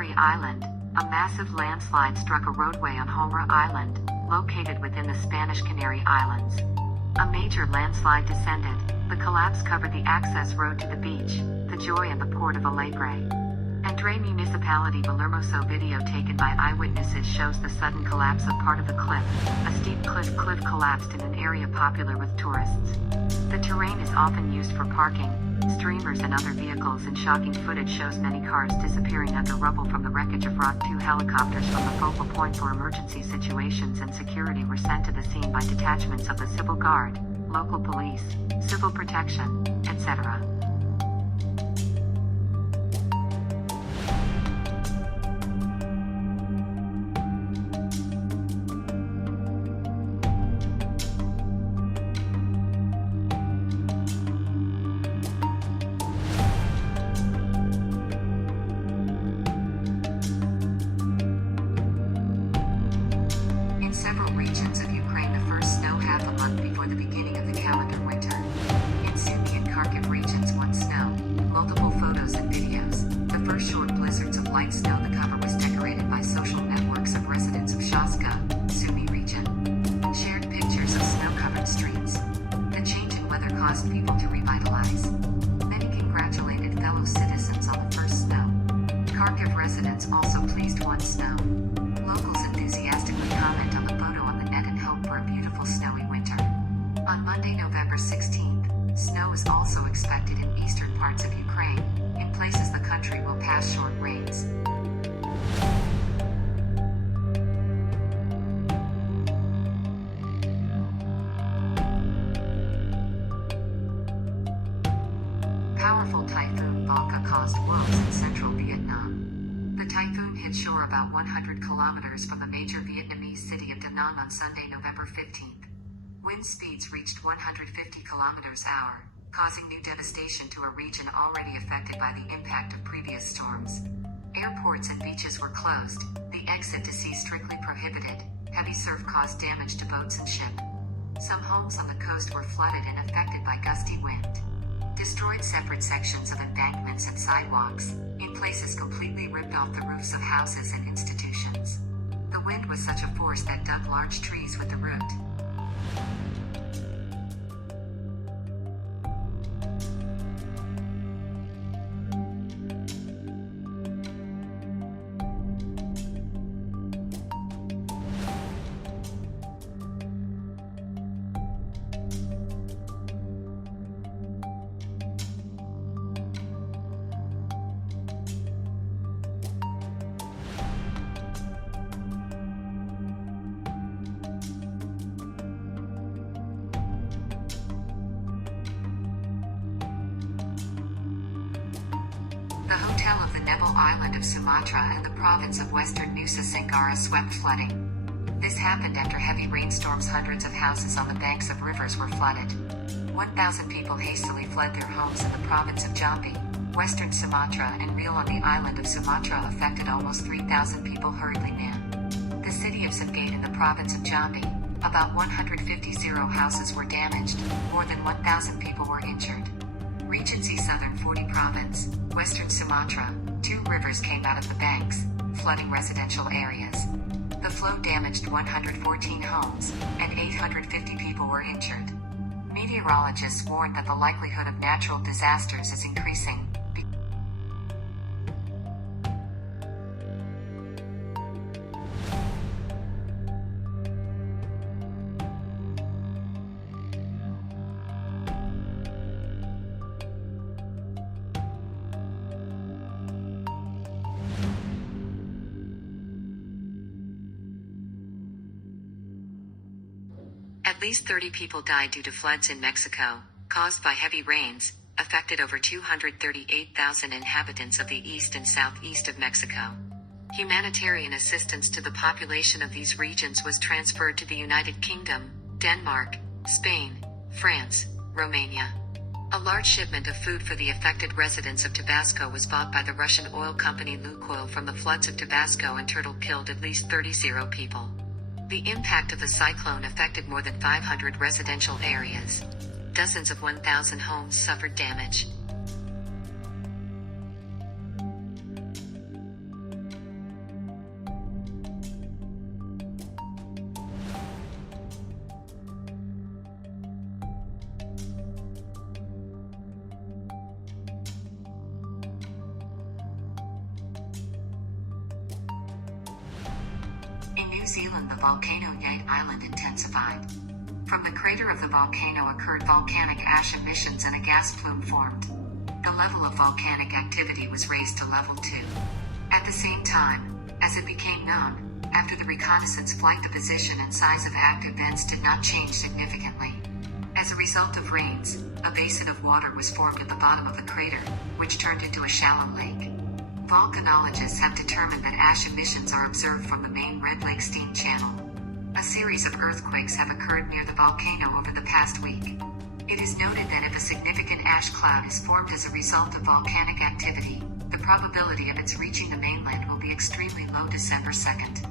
Canary Island, a massive landslide struck a roadway on Homra Island, located within the Spanish Canary Islands. A major landslide descended. The collapse covered the access road to the beach, the Joy and the port of Alegre. Andre Municipality Villermoso video taken by eyewitnesses shows the sudden collapse of part of the cliff. A steep cliff collapsed in an area popular with tourists. The terrain is often used for parking, streamers and other vehicles, and shocking footage shows many cars disappearing under rubble from the wreckage of rock. 2 helicopters from the focal point for emergency situations and security were sent to the scene by detachments of the Civil Guard, local police, civil protection, etc. In several regions of Ukraine, the first snow half a month before the beginning of the calendar winter. In Sumy and Kharkiv regions, one snow, multiple photos and videos. The first short blizzards of light snow. The cover was decorated by social networks of residents of Shaska, Sumy region. Shared pictures of snow-covered streets. The change in weather caused people to revitalize. Many congratulated fellow citizens on the first snow. Kharkiv residents also pleased one snow. Locals enthusiastically comment on the photo on the net and hope for a beautiful snowy winter. On Monday, November 16th, snow is also expected in eastern parts of Ukraine. In places the country will pass short rains. Powerful typhoon Baka caused woes in central Vietnam. The typhoon hit shore about 100 kilometers from the major Vietnamese city of Da Nang on Sunday, November 15th. Wind speeds reached 150 kilometers an hour, causing new devastation to a region already affected by the impact of previous storms. Airports and beaches were closed, the exit to sea strictly prohibited. Heavy surf caused damage to boats and ship. Some homes on the coast were flooded and affected by gusty wind. Destroyed separate sections of embankments and sidewalks, in places completely ripped off the roofs of houses and institutions. The wind was such a force that dug large trees with the root. The hotel of the Nebel Island of Sumatra and the province of Western Nusa Tenggara swept flooding. This happened after heavy rainstorms. Hundreds of houses on the banks of rivers were flooded. 1,000 people hastily fled their homes in the province of Jambi, Western Sumatra, and Real on the island of Sumatra affected almost 3,000 people hurriedly man. The city of Singate in the province of Jambi, about 150 houses were damaged, more than 1,000 people were injured. Regency Southern 40 Province, Western Sumatra, 2 rivers came out of the banks, flooding residential areas. The flow damaged 114 homes, and 850 people were injured. Meteorologists warned that the likelihood of natural disasters is increasing. At least 30 people died due to floods in Mexico, caused by heavy rains, affected over 238,000 inhabitants of the east and southeast of Mexico. Humanitarian assistance to the population of these regions was transferred to the United Kingdom, Denmark, Spain, France, Romania. A large shipment of food for the affected residents of Tabasco was bought by the Russian oil company Lukoil from the floods of Tabasco, and turtle killed at least 30 people. The impact of the cyclone affected more than 500 residential areas. Dozens of 1,000 homes suffered damage. New Zealand, the volcano Yate Island intensified. From the crater of the volcano occurred volcanic ash emissions and a gas plume formed. The level of volcanic activity was raised to level 2. At the same time, as it became known, after the reconnaissance flight, the position and size of active vents did not change significantly. As a result of rains, a basin of water was formed at the bottom of the crater, which turned into a shallow lake. Volcanologists have determined that ash emissions are observed from the main Red Lake steam channel. A series of earthquakes have occurred near the volcano over the past week. It is noted that if a significant ash cloud is formed as a result of volcanic activity, the probability of its reaching the mainland will be extremely low. December 2nd.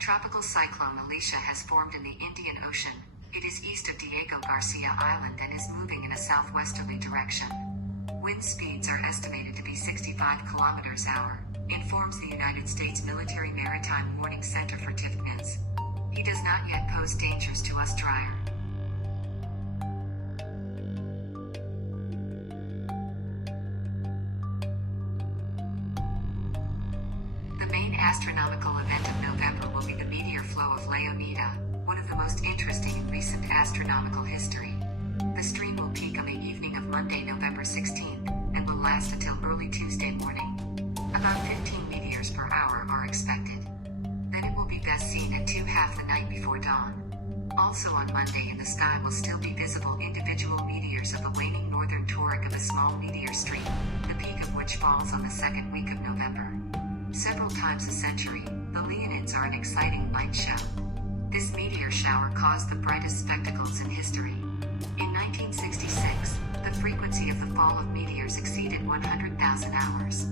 Tropical cyclone Alicia has formed in the Indian Ocean. It is east of Diego Garcia Island and is moving in a southwesterly direction. Wind speeds are estimated to be 65 km/h, informs the United States Military Maritime Warning Center for TIFNIS. He does not yet pose dangers to us. Dryer. The main astronomical event of November will be the meteor flow of Leonida, one of the most interesting in recent astronomical history. The stream will peak on the evening of Monday, November 16th, and will last until early Tuesday morning. About 15 meteors per hour are expected. Then it will be best seen at 2:30 the night before dawn. Also on Monday in the sky will still be visible individual meteors of the waning northern toric of a small meteor stream, the peak of which falls on the second week of November. Several times a century, the Leonids are an exciting light show. This meteor shower caused the brightest spectacles in history. In 1966, the frequency of the fall of meteors exceeded 100,000 hours.